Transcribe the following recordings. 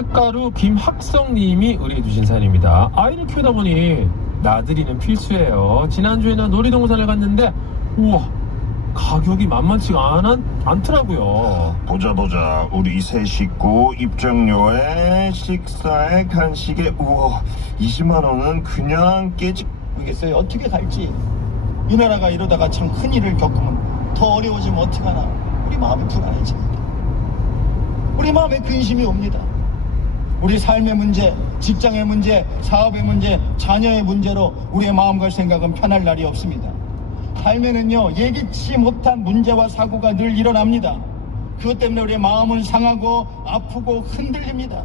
쌀가루 김학성님이 의뢰해주신 사연입니다. 아이를 키우다 보니 나들이는 필수예요. 지난주에는 놀이동산을 갔는데 우와, 가격이 만만치가 않더라고요. 보자 우리 세 식구 입장료에 식사에 간식에 우와 20만원은 그냥 깨지 모르겠어요. 어떻게 갈지. 이 나라가 이러다가 참 큰일을 겪으면 더 어려워지면 어떡하나. 우리 마음이 불안해집니다. 우리 마음에 근심이 옵니다. 우리 삶의 문제, 직장의 문제, 사업의 문제, 자녀의 문제로 우리의 마음과 생각은 편할 날이 없습니다. 삶에는요, 예기치 못한 문제와 사고가 늘 일어납니다. 그것 때문에 우리의 마음은 상하고 아프고 흔들립니다.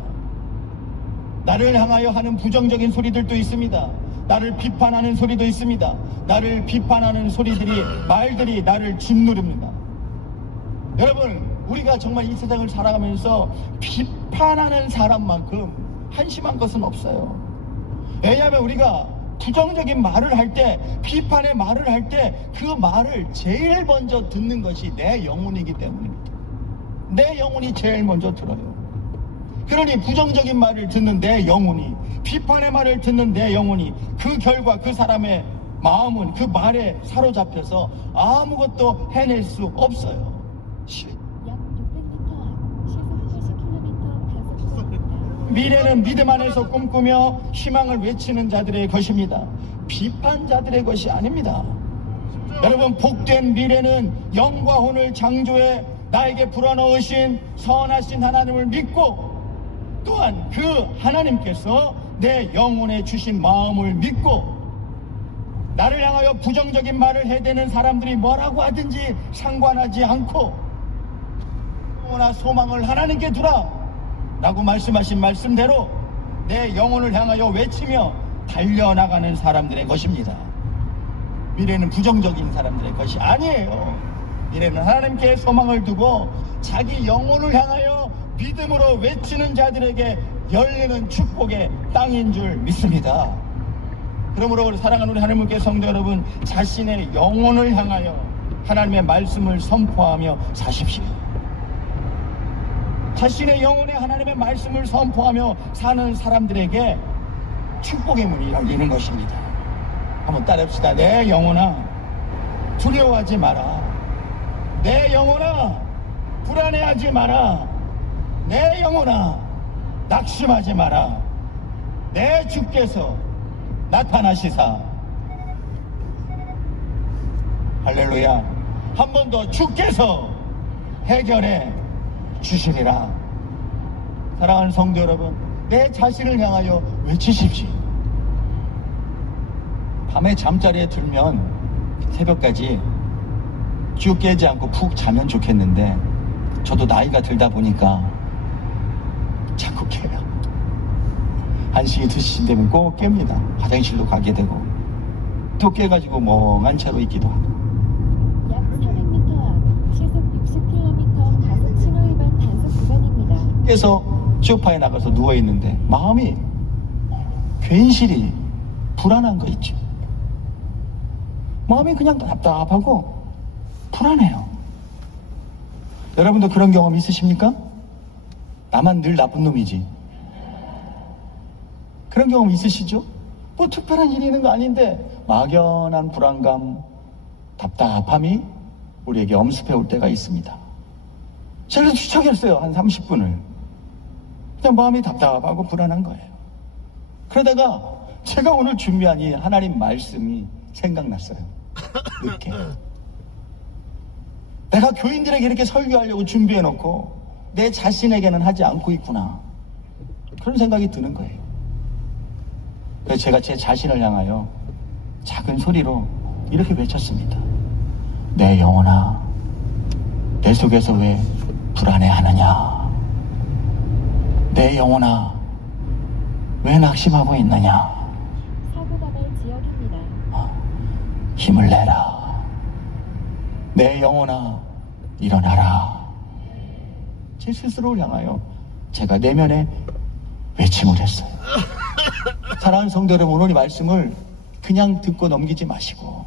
나를 향하여 하는 부정적인 소리들도 있습니다. 나를 비판하는 소리도 있습니다. 나를 비판하는 말들이 나를 짓누릅니다. 여러분, 우리가 정말 이 세상을 살아가면서 비판하는 사람만큼 한심한 것은 없어요. 왜냐하면 우리가 부정적인 말을 할 때, 비판의 말을 할 때 그 말을 제일 먼저 듣는 것이 내 영혼이기 때문입니다. 내 영혼이 제일 먼저 들어요. 그러니 부정적인 말을 듣는 내 영혼이, 비판의 말을 듣는 내 영혼이, 그 결과 그 사람의 마음은 그 말에 사로잡혀서 아무것도 해낼 수 없어요. 미래는 믿음 안에서 꿈꾸며 희망을 외치는 자들의 것입니다. 비판자들의 것이 아닙니다. 여러분, 복된 미래는 영과 혼을 창조해 나에게 불어넣으신 선하신 하나님을 믿고, 또한 그 하나님께서 내 영혼에 주신 마음을 믿고, 나를 향하여 부정적인 말을 해대는 사람들이 뭐라고 하든지 상관하지 않고 영혼아 소망을 하나님께 두라 라고 말씀하신 말씀대로 내 영혼을 향하여 외치며 달려나가는 사람들의 것입니다. 미래는 부정적인 사람들의 것이 아니에요. 미래는 하나님께 소망을 두고 자기 영혼을 향하여 믿음으로 외치는 자들에게 열리는 축복의 땅인 줄 믿습니다. 그러므로 사랑하는 우리 하나님께 성도 여러분, 자신의 영혼을 향하여 하나님의 말씀을 선포하며 사십시오. 자신의 영혼에 하나님의 말씀을 선포하며 사는 사람들에게 축복의 문이 열리는 것입니다. 한번 따라합시다. 내 영혼아, 두려워하지 마라. 내 영혼아, 불안해하지 마라. 내 영혼아, 낙심하지 마라. 내 주께서 나타나시사. 할렐루야. 한 번 더 주께서 해결해 주시리라. 사랑하는 성도 여러분, 내 자신을 향하여 외치십시오. 밤에 잠자리에 들면 새벽까지 쭉 깨지 않고 푹 자면 좋겠는데, 저도 나이가 들다 보니까 자꾸 깨요. 1시, 2시 되면 꼭 깹니다. 화장실로 가게 되고 또 깨가지고 멍한 채로 있기도 하고. 약 400m 앞 시속 60km 과속 신호 위반 단속 구간입니다. 깨서 소파에 나가서 누워있는데 마음이 괜시리 불안한 거 있죠. 마음이 그냥 답답하고 불안해요. 여러분도 그런 경험 있으십니까? 나만 늘 나쁜 놈이지. 그런 경험 있으시죠? 뭐 특별한 일이 있는 거 아닌데 막연한 불안감, 답답함이 우리에게 엄습해 올 때가 있습니다. 제가 추적했어요. 한 30분을. 그냥 마음이 답답하고 불안한 거예요. 그러다가 제가 오늘 준비한 이 하나님 말씀이 생각났어요. 늦게. 내가 교인들에게 이렇게 설교하려고 준비해놓고 내 자신에게는 하지 않고 있구나. 그런 생각이 드는 거예요. 그래서 제가 제 자신을 향하여 작은 소리로 이렇게 외쳤습니다. 내 영혼아, 내 속에서 왜 불안해하느냐? 내 영혼아, 왜 낙심하고 있느냐? 사고다발 지역입니다. 힘을 내라. 내 영혼아, 일어나라. 제 스스로를 향하여 제가 내면에 외침을 했어요. 사랑하는 성도 여러분, 오늘 이 말씀을 그냥 듣고 넘기지 마시고,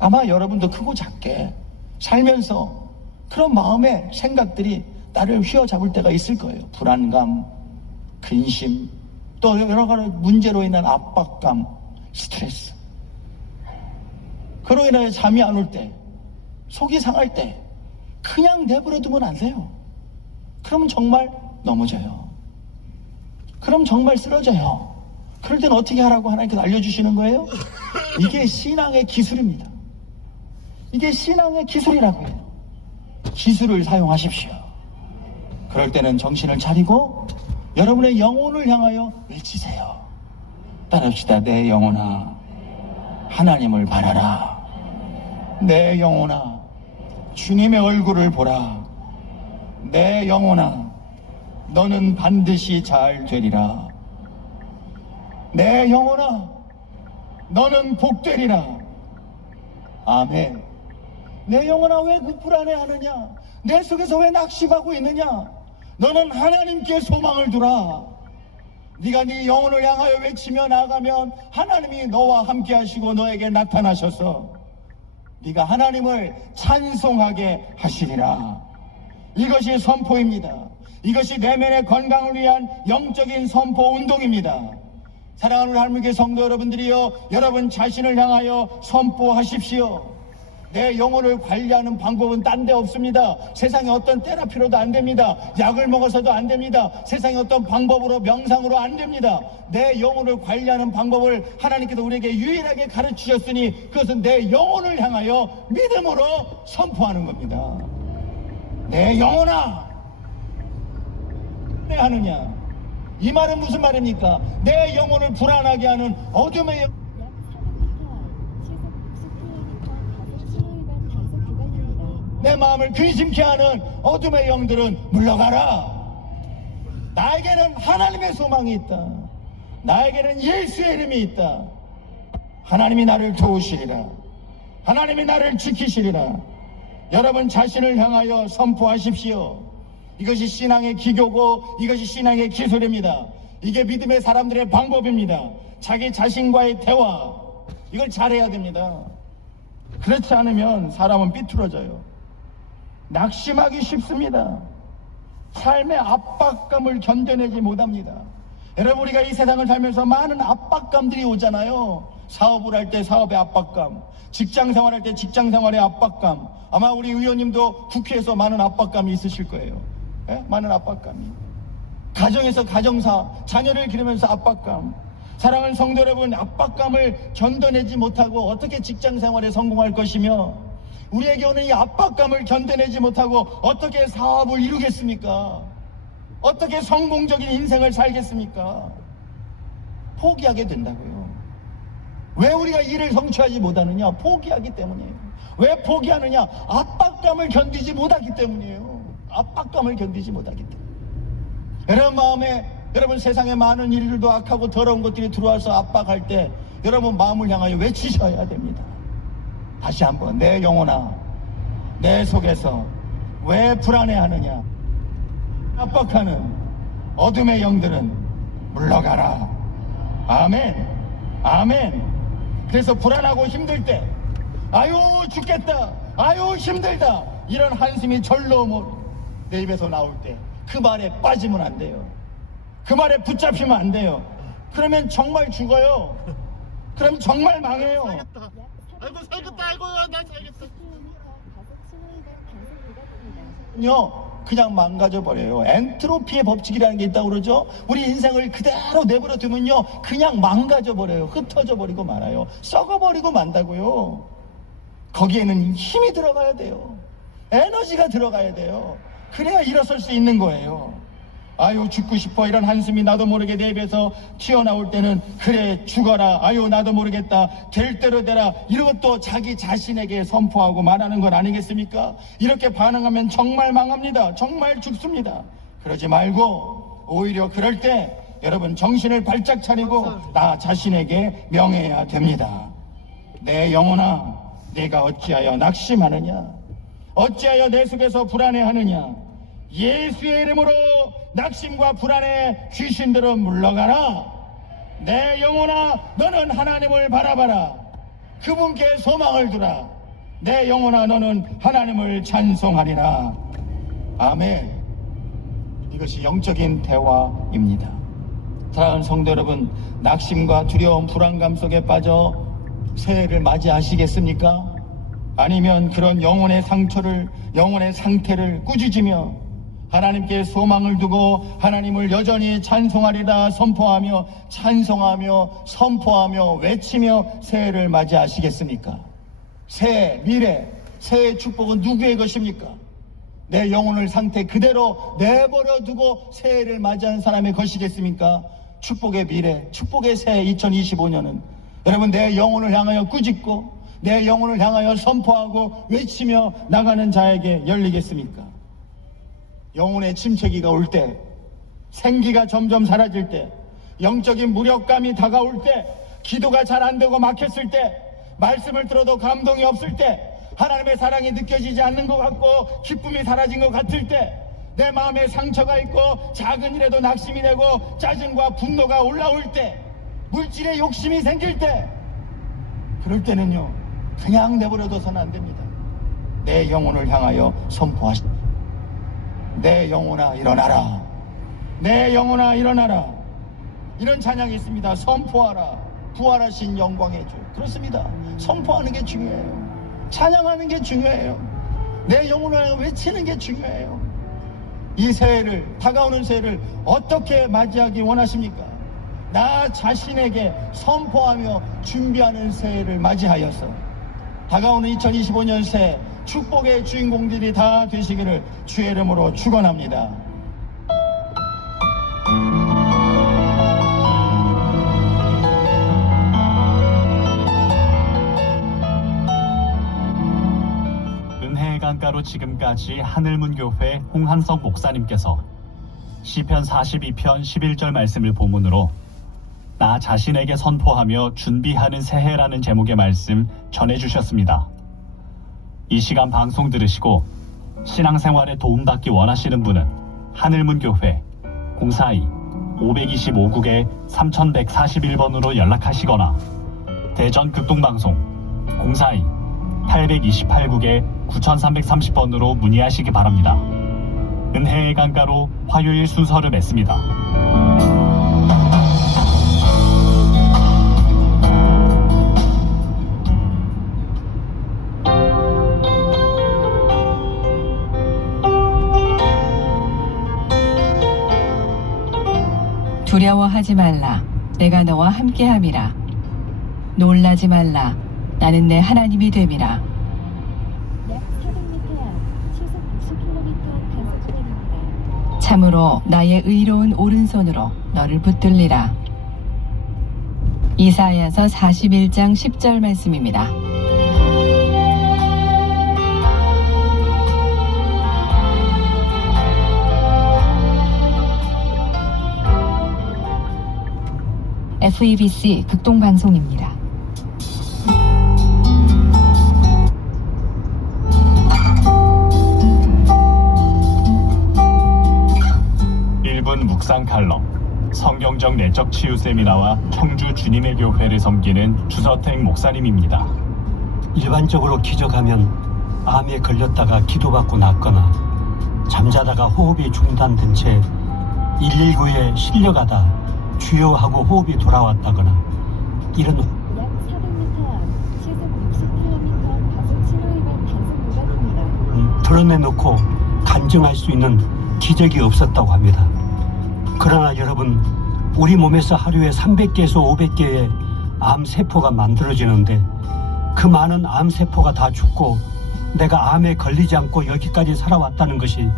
아마 여러분도 크고 작게 살면서 그런 마음의 생각들이 나를 휘어잡을 때가 있을 거예요. 불안감, 근심, 또 여러 가지 문제로 인한 압박감, 스트레스. 그로 인하여 잠이 안 올 때, 속이 상할 때 그냥 내버려 두면 안 돼요. 그러면 정말 넘어져요. 그럼 정말 쓰러져요. 그럴 땐 어떻게 하라고 하나님께서 알려주시는 거예요? 이게 신앙의 기술입니다. 이게 신앙의 기술이라고 해요. 기술을 사용하십시오. 그럴 때는 정신을 차리고 여러분의 영혼을 향하여 외치세요. 따라합시다. 내 영혼아, 하나님을 바라라. 내 영혼아, 주님의 얼굴을 보라. 내 영혼아, 너는 반드시 잘 되리라. 내 영혼아, 너는 복되리라. 아멘. 내 영혼아, 왜 그 불안해하느냐? 내 속에서 왜 낙심하고 있느냐? 너는 하나님께 소망을 두라. 네가 네 영혼을 향하여 외치며 나아가면 하나님이 너와 함께 하시고 너에게 나타나셔서 네가 하나님을 찬송하게 하시리라. 이것이 선포입니다. 이것이 내면의 건강을 위한 영적인 선포 운동입니다. 사랑하는 하나님의 성도 여러분들이여, 여러분 자신을 향하여 선포하십시오. 내 영혼을 관리하는 방법은 딴 데 없습니다. 세상에 어떤 테라피로도 안 됩니다. 약을 먹어서도 안 됩니다. 세상에 어떤 방법으로, 명상으로 안 됩니다. 내 영혼을 관리하는 방법을 하나님께서 우리에게 유일하게 가르치셨으니 그것은 내 영혼을 향하여 믿음으로 선포하는 겁니다. 내 영혼아, 내 하느냐? 이 말은 무슨 말입니까? 내 영혼을 불안하게 하는 어둠의 약 400m 시속 60km 과속 신호 위반 단속 구간입니다. 내 마음을 근심케 하는 어둠의 영들은 물러가라. 나에게는 하나님의 소망이 있다. 나에게는 예수의 이름이 있다. 하나님이 나를 도우시리라. 하나님이 나를 지키시리라. 여러분 자신을 향하여 선포하십시오. 이것이 신앙의 기교고 이것이 신앙의 기술입니다. 이게 믿음의 사람들의 방법입니다. 자기 자신과의 대화, 이걸 잘해야 됩니다. 그렇지 않으면 사람은 삐뚤어져요. 낙심하기 쉽습니다. 삶의 압박감을 견뎌내지 못합니다. 여러분, 우리가 이 세상을 살면서 많은 압박감들이 오잖아요. 사업을 할 때 사업의 압박감, 직장 생활할 때 직장 생활의 압박감. 아마 우리 의원님도 국회에서 많은 압박감이 있으실 거예요. 예? 많은 압박감이. 가정에서 가정사, 자녀를 기르면서 압박감. 사랑하는 성도 여러분, 압박감을 견뎌내지 못하고 어떻게 직장 생활에 성공할 것이며, 우리에게 오는 이 압박감을 견뎌내지 못하고 어떻게 사업을 이루겠습니까? 어떻게 성공적인 인생을 살겠습니까? 포기하게 된다고요. 왜 우리가 일을 성취하지 못하느냐? 포기하기 때문이에요. 왜 포기하느냐? 압박감을 견디지 못하기 때문이에요. 압박감을 견디지 못하기 때문에. 여러분 마음에, 여러분 세상에 많은 일들도 악하고 더러운 것들이 들어와서 압박할 때 여러분 마음을 향하여 외치셔야 됩니다. 다시 한번, 내 영혼아, 내 속에서 왜 불안해하느냐? 압박하는 어둠의 영들은 물러가라. 아멘, 아멘. 그래서 불안하고 힘들 때, 아유 죽겠다, 아유 힘들다, 이런 한숨이 절로 내 입에서 나올 때 그 말에 빠지면 안 돼요. 그 말에 붙잡히면 안 돼요. 그러면 정말 죽어요. 그럼 정말 망해요. 아이고 살겠다, 아이고 난 살겠다. 60km 과속 신호 위반 단속 구간입니다. 그냥 망가져 버려요. 엔트로피의 법칙이라는 게 있다고 그러죠. 우리 인생을 그대로 내버려 두면요, 그냥 망가져 버려요. 흩어져 버리고 말아요. 썩어 버리고 만다고요. 거기에는 힘이 들어가야 돼요. 에너지가 들어가야 돼요. 그래야 일어설 수 있는 거예요. 아유 죽고 싶어, 이런 한숨이 나도 모르게 내 입에서 튀어나올 때는 그래 죽어라, 아유 나도 모르겠다, 될 대로 되라, 이것도 자기 자신에게 선포하고 말하는 것 아니겠습니까? 이렇게 반응하면 정말 망합니다. 정말 죽습니다. 그러지 말고 오히려 그럴 때 여러분 정신을 발짝 차리고 나 자신에게 명해야 됩니다. 내 영혼아, 내가 어찌하여 낙심하느냐? 어찌하여 내 속에서 불안해하느냐? 예수의 이름으로 낙심과 불안의 귀신들은 물러가라. 내 영혼아, 너는 하나님을 바라봐라. 그분께 소망을 두라. 내 영혼아, 너는 하나님을 찬송하리라. 아멘. 이것이 영적인 대화입니다. 사랑하는 성도 여러분, 낙심과 두려움, 불안감 속에 빠져 새해를 맞이하시겠습니까? 아니면 그런 영혼의 상처를, 영혼의 상태를 꾸짖으며 하나님께 소망을 두고 하나님을 여전히 찬송하리라 선포하며 찬송하며 선포하며 외치며 새해를 맞이하시겠습니까? 새해, 미래, 새해의 축복은 누구의 것입니까? 내 영혼을 상태 그대로 내버려 두고 새해를 맞이하는 사람의 것이겠습니까? 축복의 미래, 축복의 새해 2025년은 여러분 내 영혼을 향하여 꾸짖고 내 영혼을 향하여 선포하고 외치며 나가는 자에게 열리겠습니까? 영혼의 침체기가 올 때, 생기가 점점 사라질 때, 영적인 무력감이 다가올 때, 기도가 잘 안 되고 막혔을 때, 말씀을 들어도 감동이 없을 때, 하나님의 사랑이 느껴지지 않는 것 같고 기쁨이 사라진 것 같을 때, 내 마음에 상처가 있고 작은 일에도 낙심이 되고 짜증과 분노가 올라올 때, 물질의 욕심이 생길 때, 그럴 때는요 그냥 내버려둬서는 안 됩니다. 내 영혼을 향하여 선포하십시오. 내 영혼아 일어나라. 내 영혼아 일어나라. 이런 찬양이 있습니다. 선포하라. 부활하신 영광의 주. 그렇습니다. 선포하는 게 중요해요. 찬양하는 게 중요해요. 내 영혼을 외치는 게 중요해요. 이 새해를, 다가오는 새해를 어떻게 맞이하기 원하십니까? 나 자신에게 선포하며 준비하는 새해를 맞이하여서 다가오는 2025년 새해 축복의 주인공들이 다 되시기를 주의 이름으로 축원합니다. 은혜의 강가로 지금까지 하늘문교회 홍한석 목사님께서 시편 42편 11절 말씀을 본문으로 나 자신에게 선포하며 준비하는 새해라는 제목의 말씀 전해주셨습니다. 이 시간 방송 들으시고 신앙생활에 도움받기 원하시는 분은 하늘문교회 042-525국에 3141번으로 연락하시거나 대전 극동방송 042-828국에 9330번으로 문의하시기 바랍니다. 은혜의 강가로 화요일 순서를 맺습니다. 두려워하지 말라. 내가 너와 함께함이라. 놀라지 말라. 나는 내 하나님이 됨이라. 약 400m 앞 시속 60km 단속 구간입니다. 참으로 나의 의로운 오른손으로 너를 붙들리라. 이사야서 41장 10절 말씀입니다. FEBC 극동방송입니다. 묵상 칼럼 성경적 내적 치유 세미나와 청주 주님의 교회를 섬기는 주서택 목사님입니다. 일반적으로 기적하면 암에 걸렸다가 기도받고 낫거나 잠자다가 호흡이 중단된 채 119에 실려가다 주요하고 호흡이 돌아왔다거나 이런 약 400m 앞 시속 60km 과속 신호 위반 단속 구간입니다. 드러내놓고 간증할 수 있는 기적이 없었다고 합니다. 그러나 여러분, 우리 몸에서 하루에 300개에서 500개의 암세포가 만들어지는데 그 많은 암세포가 다 죽고 내가 암에 걸리지 않고 여기까지 살아왔다는 것이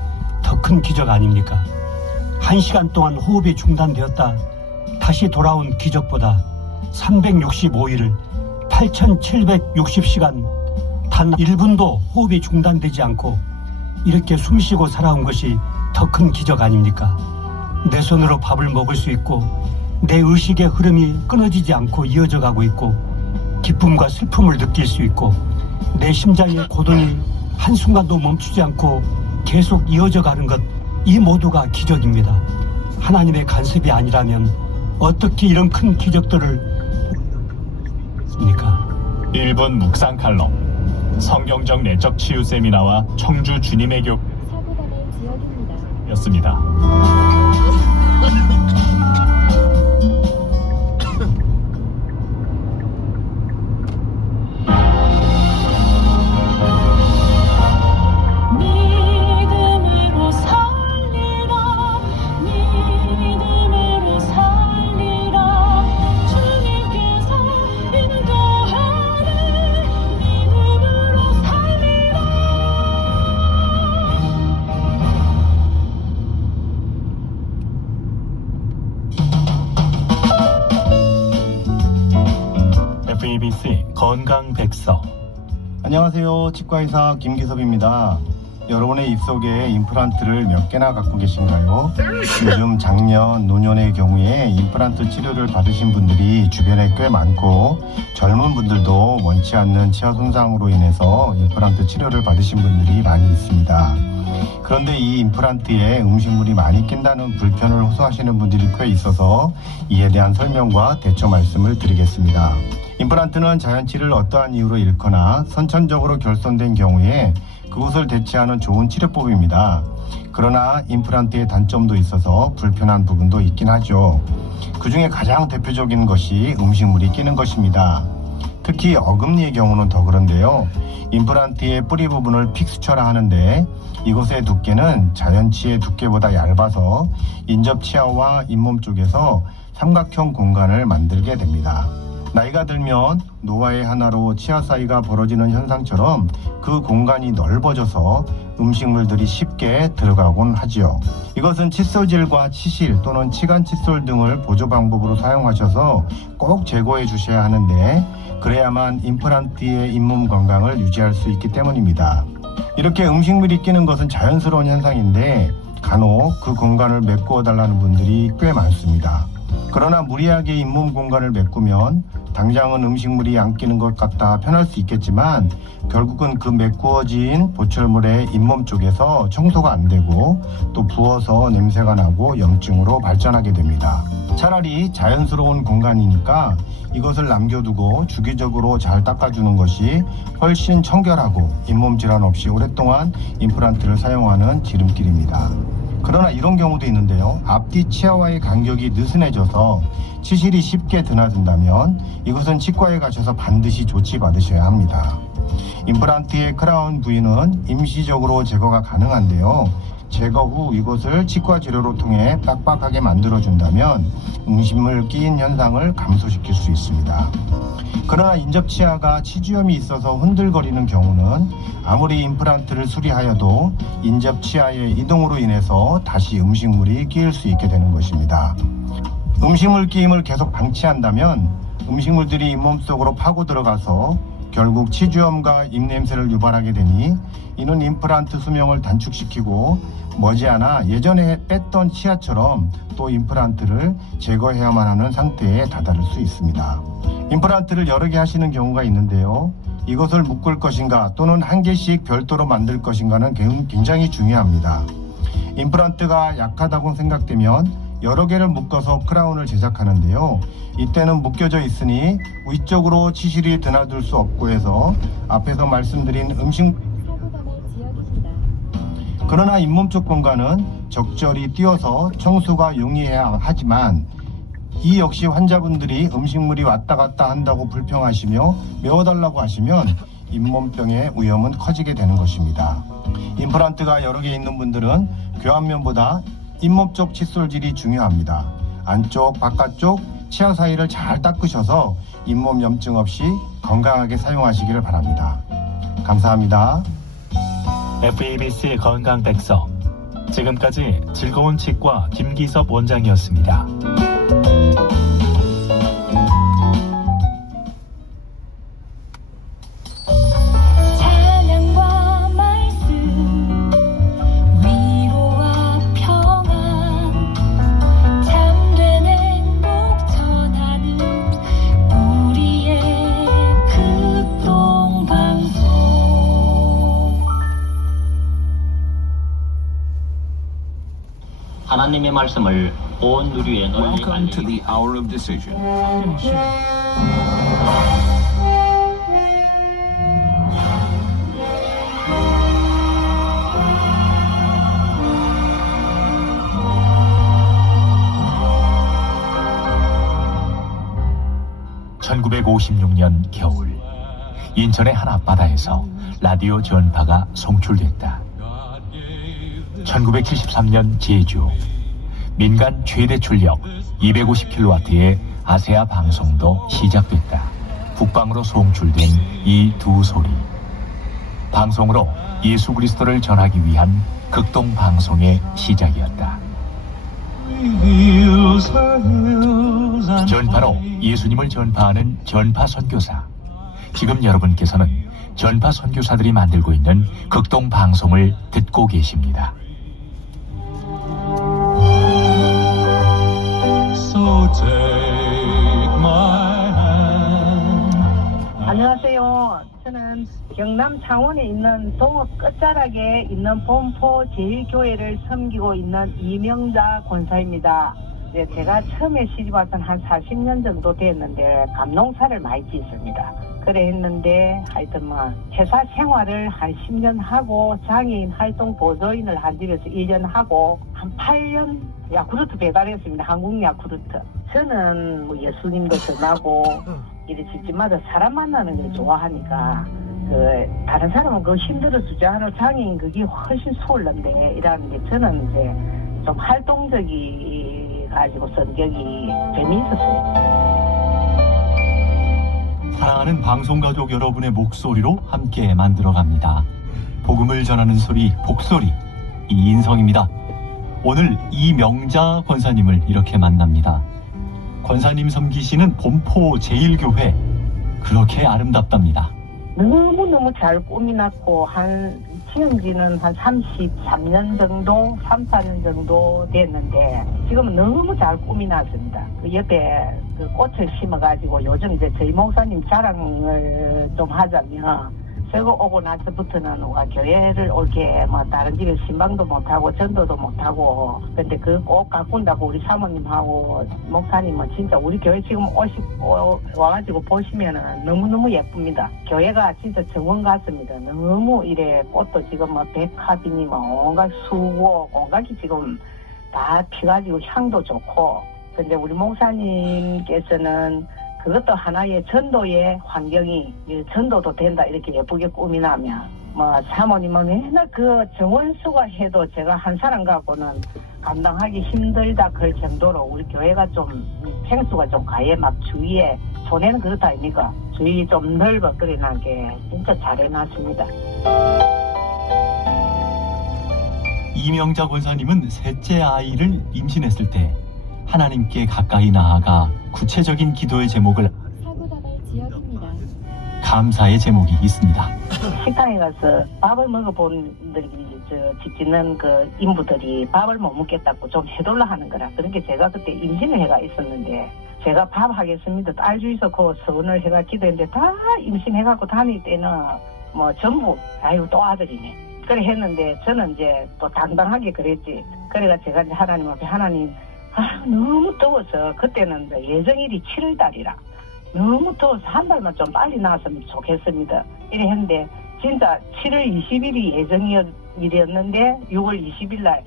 더 큰 기적 아닙니까? 1시간 동안 호흡이 중단되었다 다시 돌아온 기적보다 365일을 8760시간 단 1분도 호흡이 중단되지 않고 이렇게 숨쉬고 살아온 것이 더 큰 기적 아닙니까? 내 손으로 밥을 먹을 수 있고 내 의식의 흐름이 끊어지지 않고 이어져 가고 있고 기쁨과 슬픔을 느낄 수 있고 내 심장의 고동이 한순간도 멈추지 않고 계속 이어져 가는 것, 이 모두가 기적입니다. 하나님의 간섭이 아니라면 어떻게 이런 큰 기적들을 합니까? 1분 묵상 칼럼 성경적 내적 치유 세미나와 청주 주님의 교회 사고담의 지역입니다. 였습니다. 건강백서. 안녕하세요. 치과의사 김기섭입니다. 여러분의 입속에 임플란트를 몇 개나 갖고 계신가요? 요즘 장년, 노년의 경우에 임플란트 치료를 받으신 분들이 주변에 꽤 많고 젊은 분들도 원치 않는 치아 손상으로 인해서 임플란트 치료를 받으신 분들이 많이 있습니다. 그런데 이 임플란트에 음식물이 많이 낀다는 불편을 호소하시는 분들이 꽤 있어서 이에 대한 설명과 대처 말씀을 드리겠습니다. 임플란트는 자연치를 어떠한 이유로 잃거나 선천적으로 결손된 경우에 그것을 대체하는 좋은 치료법입니다. 그러나 임플란트의 단점도 있어서 불편한 부분도 있긴 하죠. 그 중에 가장 대표적인 것이 음식물이 끼는 것입니다. 특히 어금니의 경우는 더 그런데요. 임플란트의 뿌리 부분을 픽스처라 하는데 이곳의 두께는 자연치의 두께보다 얇아서 인접치아와 잇몸 쪽에서 삼각형 공간을 만들게 됩니다. 나이가 들면 노화의 하나로 치아 사이가 벌어지는 현상처럼 그 공간이 넓어져서 음식물들이 쉽게 들어가곤 하지요. 이것은 칫솔질과 치실 또는 치간 칫솔 등을 보조 방법으로 사용하셔서 꼭 제거해 주셔야 하는데 그래야만 임플란트의 잇몸 건강을 유지할 수 있기 때문입니다. 이렇게 음식물이 끼는 것은 자연스러운 현상인데 간혹 그 공간을 메꾸어 달라는 분들이 꽤 많습니다. 그러나 무리하게 잇몸 공간을 메꾸면 당장은 음식물이 안 끼는 것 같아 편할 수 있겠지만 결국은 그 메꾸어진 보철물의 잇몸 쪽에서 청소가 안 되고 또 부어서 냄새가 나고 염증으로 발전하게 됩니다. 차라리 자연스러운 공간이니까 이것을 남겨두고 주기적으로 잘 닦아주는 것이 훨씬 청결하고 잇몸 질환 없이 오랫동안 임플란트를 사용하는 지름길입니다. 그러나 이런 경우도 있는데요. 앞뒤 치아와의 간격이 느슨해져서 치실이 쉽게 드나든다면 이것은 치과에 가셔서 반드시 조치받으셔야 합니다. 임플란트의 크라운 부위는 임시적으로 제거가 가능한데요. 제거 후 이것을 치과 치료로 통해 빡빡하게 만들어준다면 음식물 끼인 현상을 감소시킬 수 있습니다. 그러나 인접치아가 치주염이 있어서 흔들거리는 경우는 아무리 임플란트를 수리하여도 인접치아의 이동으로 인해서 다시 음식물이 끼일 수 있게 되는 것입니다. 음식물 끼임을 계속 방치한다면 음식물들이 잇몸 속으로 파고 들어가서 결국 치주염과 입냄새를 유발하게 되니 이는 임플란트 수명을 단축시키고 머지않아 예전에 뺐던 치아처럼 또 임플란트를 제거해야만 하는 상태에 다다를 수 있습니다. 임플란트를 여러 개 하시는 경우가 있는데요. 이것을 묶을 것인가 또는 한 개씩 별도로 만들 것인가는 굉장히 중요합니다. 임플란트가 약하다고 생각되면 여러 개를 묶어서 크라운을 제작하는데요. 이때는 묶여져 있으니 위쪽으로 치실이 드나들 수 없고 해서 앞에서 말씀드린 그러나 잇몸 쪽 공간은 적절히 띄워서 청소가 용이해야 하지만 이 역시 환자분들이 음식물이 왔다 갔다 한다고 불평하시며 메워달라고 하시면 잇몸병의 위험은 커지게 되는 것입니다. 임플란트가 여러 개 있는 분들은 교환면보다 잇몸 쪽 칫솔질이 중요합니다. 안쪽, 바깥쪽 치아 사이를 잘 닦으셔서 잇몸 염증 없이 건강하게 사용하시기를 바랍니다. 감사합니다. FABC 건강백서. 지금까지 즐거운 치과 김기섭 원장이었습니다. 하나님의 말씀을 온 누리에 널리 Welcome to the hour of decision. (1956년) 겨울 인천의 한 앞바다에서 라디오 전파가 송출됐다. 1973년 제주 민간 최대 출력 250kW의 아세아 방송도 시작됐다. 북방으로 송출된 이 두 소리. 방송으로 예수 그리스도를 전하기 위한 극동 방송의 시작이었다. 전파로 예수님을 전파하는 전파 선교사, 지금 여러분께서는 전파 선교사들이 만들고 있는 극동 방송을 듣고 계십니다. So take my hand. 안녕하세요. 저는 경남 창원에 있는 동읍 끝자락에 있는 본포 제1교회를 섬기고 있는 이명자 권사입니다. 네, 제가 처음에 시집 와서는 한 40년 정도 됐는데 감농사를 많이 짓습니다. 그래 했는데 하여튼 뭐 회사 생활을 한 10년 하고 장애인 활동 보조인을 한 집에서 1년 하고 한 8년 야쿠르트 배달했습니다. 한국 야쿠르트. 저는 뭐 예수님도 전하고 이래 집집마다 사람 만나는 걸 좋아하니까 다른 사람은 그거 힘들어 주지 않아. 장애인 그게 훨씬 수월한데 이러는데 저는 이제 좀 활동적이 가지고 성격이 재미있었어요. 사랑하는 방송가족 여러분의 목소리로 함께 만들어갑니다. 복음을 전하는 소리, 복소리, 이인성입니다. 오늘 이명자 권사님을 이렇게 만납니다. 권사님 섬기시는 본포 제1교회, 그렇게 아름답답니다. 너무너무 잘 꾸미놨고 지은 지는 한 33년 정도, 4년 정도 됐는데 지금은 너무 잘 꾸미놨습니다. 그 옆에 그 꽃을 심어가지고 요즘 이제 저희 목사님 자랑을 좀 하자면 저거 오고 나서부터는 우리가 교회를 올게 뭐 다른 집에 신방도 못하고 전도도 못하고 근데 그 꽃 가꾼다고 우리 사모님하고 목사님은 진짜 우리 교회 지금 와가지고 보시면은 너무너무 예쁩니다. 교회가 진짜 정원 같습니다. 너무 이래 꽃도 지금 뭐 백합이니 뭐 온갖 수고 온갖이 지금 다 피가지고 향도 좋고 근데 우리 목사님께서는 그것도 하나의 전도의 환경이 전도도 된다 이렇게 예쁘게 꾸미나면 뭐 사모님은 맨날 그 정원수가 해도 제가 한 사람 갖고는 감당하기 힘들다 그럴 정도로 우리 교회가 좀 팽수가 좀 가해 막 주위에 손에는 그렇다 아닙니까? 주위 좀 넓어 그래나게 진짜 잘해놨습니다. 이명자 권사님은 셋째 아이를 임신했을 때 하나님께 가까이 나아가 구체적인 기도의 제목을 감사의 제목이 있습니다. 식당에 가서 밥을 먹어본 분들이 집 짓는 그 인부들이 밥을 못 먹겠다고 좀 해달라 하는 거라. 그러니까 제가 그때 임신을 해가 있었는데 제가 밥 하겠습니다. 딸 주이소 그 서운을 해가 기도했는데 다 임신해갖고 다닐 때는 뭐 전부 아유 또 아들이네. 그래 했는데 저는 이제 또 당당하게 그랬지. 그래가 제가 이제 하나님 앞에 하나님 너무 더워서 그때는 예정일이 7월달이라 너무 더워서 한 달만 좀 빨리 나왔으면 좋겠습니다. 이래 했는데 진짜 7월 20일이 예정일이었는데 6월 20일날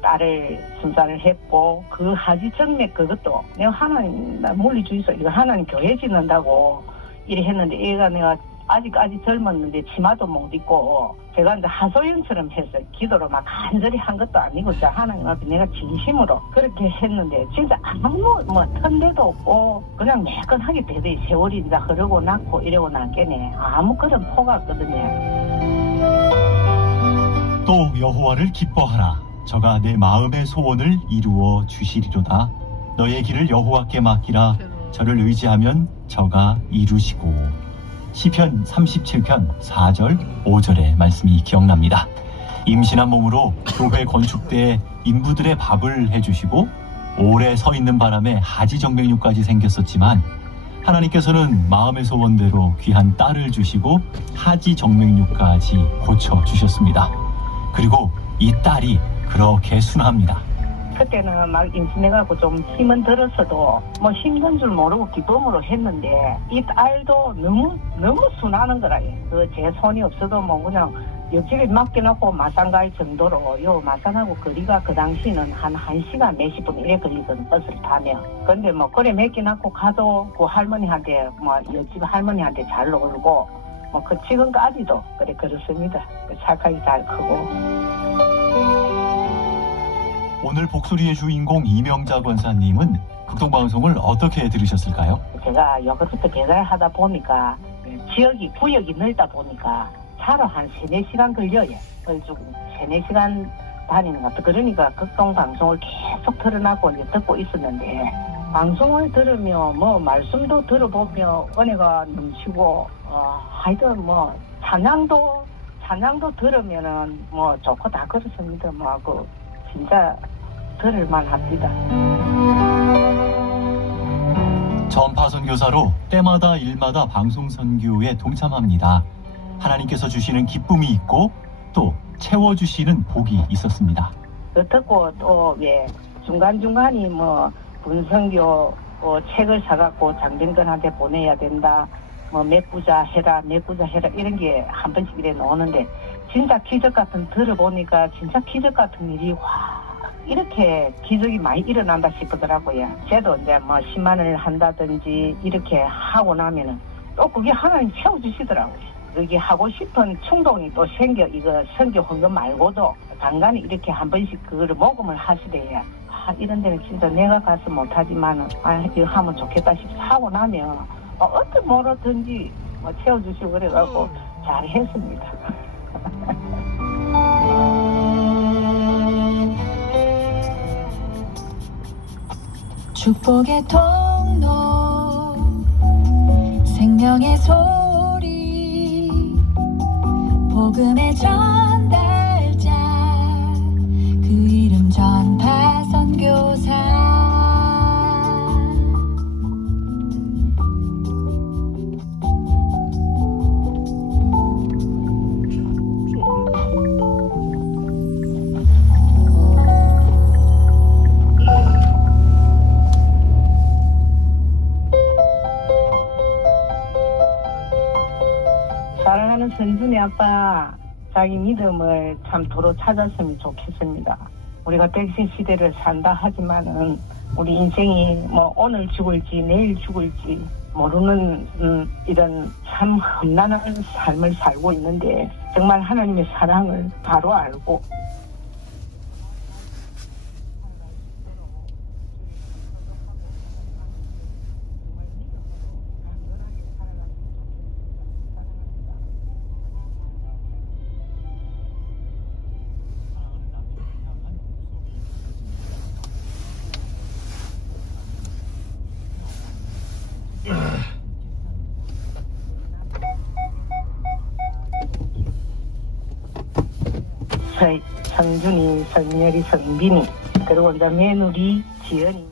딸을 순산을 했고 그 하지정맥 그것도 내가 하나님 나 물리주의소 이거 하나님 교회 짓는다고 이래 했는데 얘가 내가 아직까지 젊었는데 치마도 못 입고 제가 이제 하소연처럼 해서 기도를 막 간절히 한 것도 아니고 저 하나님 앞에 내가 진심으로 그렇게 했는데 진짜 아무 뭐 턴데도 없고 그냥 매끈하게 되더니 세월이 이제 흐르고 났고 이러고 났겠네. 아무 그런 포가 없거든요. 또 여호와를 기뻐하라. 저가 내 마음의 소원을 이루어 주시리로다. 너의 길을 여호와께 맡기라. 저를 의지하면 저가 이루시고. 시편 37편 4절 5절의 말씀이 기억납니다. 임신한 몸으로 교회 건축대에 인부들의 밥을 해주시고 오래 서 있는 바람에 하지정맥류까지 생겼었지만 하나님께서는 마음의 소원대로 귀한 딸을 주시고 하지정맥류까지 고쳐주셨습니다. 그리고 이 딸이 그렇게 순합니다. 그때는 막 임신해갖고 좀 힘은 들었어도 뭐 힘든 줄 모르고 기쁨으로 했는데 이 딸도 너무 순하는 거라. 그 제 손이 없어도 뭐 그냥 옆집에 맡겨놓고 마산 갈 정도로 요 마산하고 거리가 그 당시는 한 1시간 몇십 분 이래 걸리거든 버스를 타면. 근데 뭐 그래 맡겨놓고 가도 그 할머니한테 뭐 옆집 할머니한테 잘 놀고 뭐 그 지금까지도 그래 그렇습니다. 착하게 잘 크고. 오늘 복소리의 주인공 이명자 권사님은 극동방송을 어떻게 들으셨을까요? 제가 요거부터 배달하다 보니까 구역이 넓다 보니까 차로 한 3-4시간 걸려요. 그래서 3-4시간 다니는 것 같아. 그러니까 극동방송을 계속 틀어놨고 이제 듣고 있었는데 방송을 들으며 뭐 말씀도 들어보며 은혜가 넘치고 하여튼 뭐 찬양도 들으면은 뭐 좋고 다 그렇습니다. 뭐 그 진짜 들을만 합니다. 전파 선교사로 때마다 일마다 방송 선교에 동참합니다. 하나님께서 주시는 기쁨이 있고 또 채워주시는 복이 있었습니다. 듣고 또 왜 중간중간이 뭐 분선교 책을 사갖고 장병들한테 보내야 된다. 뭐 메꾸자 해라 이런 게 한 번씩 이래 나오는데 진짜 기적 같은 들어보니까 진짜 기적 같은 일이 이렇게 기적이 많이 일어난다 싶더라고요. 저도 이제 뭐 10만을 한다든지 이렇게 하고 나면은 또 그게 하나님 채워주시더라고요. 그게 하고 싶은 충동이 또 생겨. 이거 선교 헌금 말고도 간간히 이렇게 한 번씩 그거를 모금을 하시대요. 이런 데는 진짜 내가 가서 못하지만은 이거 하면 좋겠다 싶어 하고 나면 어떤 뭐라든지 채워주시고 그래갖고 잘했습니다. 축복의 통로 생명의 소리 복음의 전달자 그 이름 전파 선교사 사랑하는 선준이 아빠, 자기 믿음을 참 도로 찾았으면 좋겠습니다. 우리가 백신 시대를 산다 하지만은 우리 인생이 뭐 오늘 죽을지 내일 죽을지 모르는 이런 참 험난한 삶을 살고 있는데 정말 하나님의 사랑을 바로 알고 성준이, 성렬이, 성빈이 그리고 이제 며느리 지연이